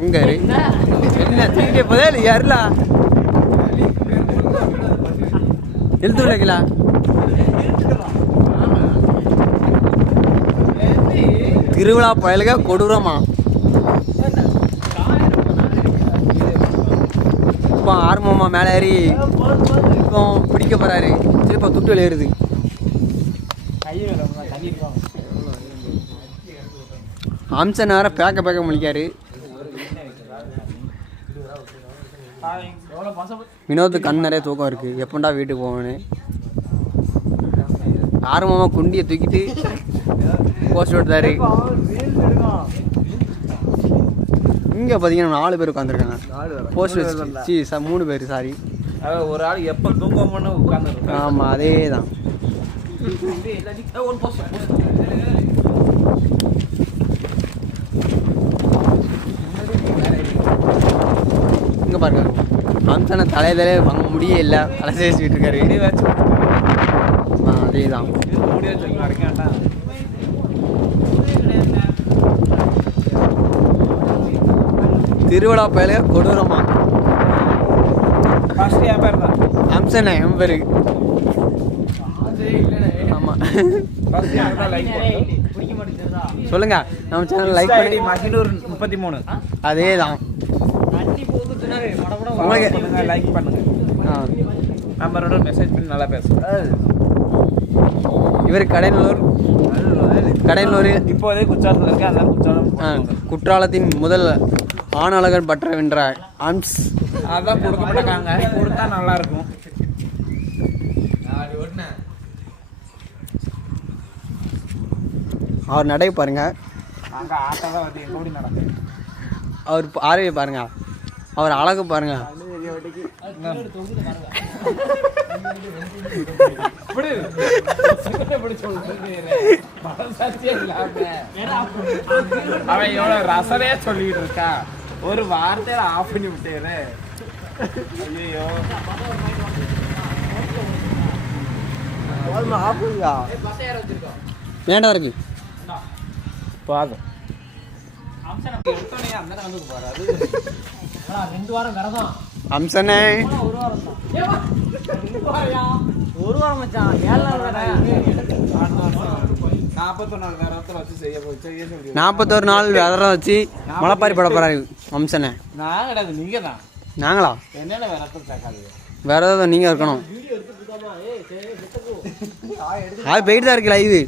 சங்கர் என்ன தூக்கிட்டே போதே இல்லை யாருலா எழுத்து விளக்கலா திருவிழா பயலுக கொடூரமா இப்போ ஆர்வமா மேலே ஏறி இப்போ பிடிக்க போறாரு. சரி இப்போ துட்டு ஏறுது. அம்சன் நேரம் பேக்க முடிக்காரு. வினோத்து கண் நிறைய தூக்கம் இருக்கு. எப்பண்டா வீட்டுக்கு போவேன்னு ஆர்வமா குண்டியை தூக்கிட்டு போஸ்ட் விட்டாரு. இங்கே பார்த்தீங்கன்னா 4 பேர் உட்காந்துருக்காங்க. போஸ்ட் வச்சு 3 பேர் சாரி ஒரு ஆள் எப்போ தூங்கணும்னு உட்காந்து. ஆமாம் அதே தான். இங்கே பாருங்க அம்சனை தலையிலே வாங்க முடியே இல்லை. தலை சேசிக்கிட்டு இருக்காரு. அதே தான் திருவிழா பயல கொடூரமா. அம்சனை என் பேரு. ஆமா சொல்லுங்க. நம்ம சேனல் லைக் பண்ணி 33 அதே தான் லைக் பண்ணுங்க. நம்பரோட மெசேஜ் பண்ணி நல்லா பேசுவோம். இவர் கடையனூர் இப்போதே குற்றாலத்தில் இருக்கு. அதான் குற்றாலத்தின் முதல் ஆணழகன் பற்ற வென்ற அம்ஸ் அதான் கொடுக்க மாட்டாங்க. கொடுத்தா நல்லா இருக்கும். அவர் நடை பாருங்க. அவர் ஆர்வை பாருங்க. அவர் அழகு பாருங்க. அவன் எவ்வளவு ரசனையா சொல்லிட்டு இருக்கா. ஒரு வார்த்தையில ஆஃப் பண்ணி விட்டேரு. ஐயோ வேண்டாம் இருக்கு பாதம். அம்சனே ஒரு வாரம் மச்சான். 41 நாள் விரதம் வச்சு மலைப்பாரி போட போறாரு அம்சனை. நான் கிடையாது, நீங்க தான். நாங்களா? என்னென்ன விரதம் சேர்க்காது. விரதம் நீங்க இருக்கணும். அது போயிட்டு தான் இருக்கு லைவ்.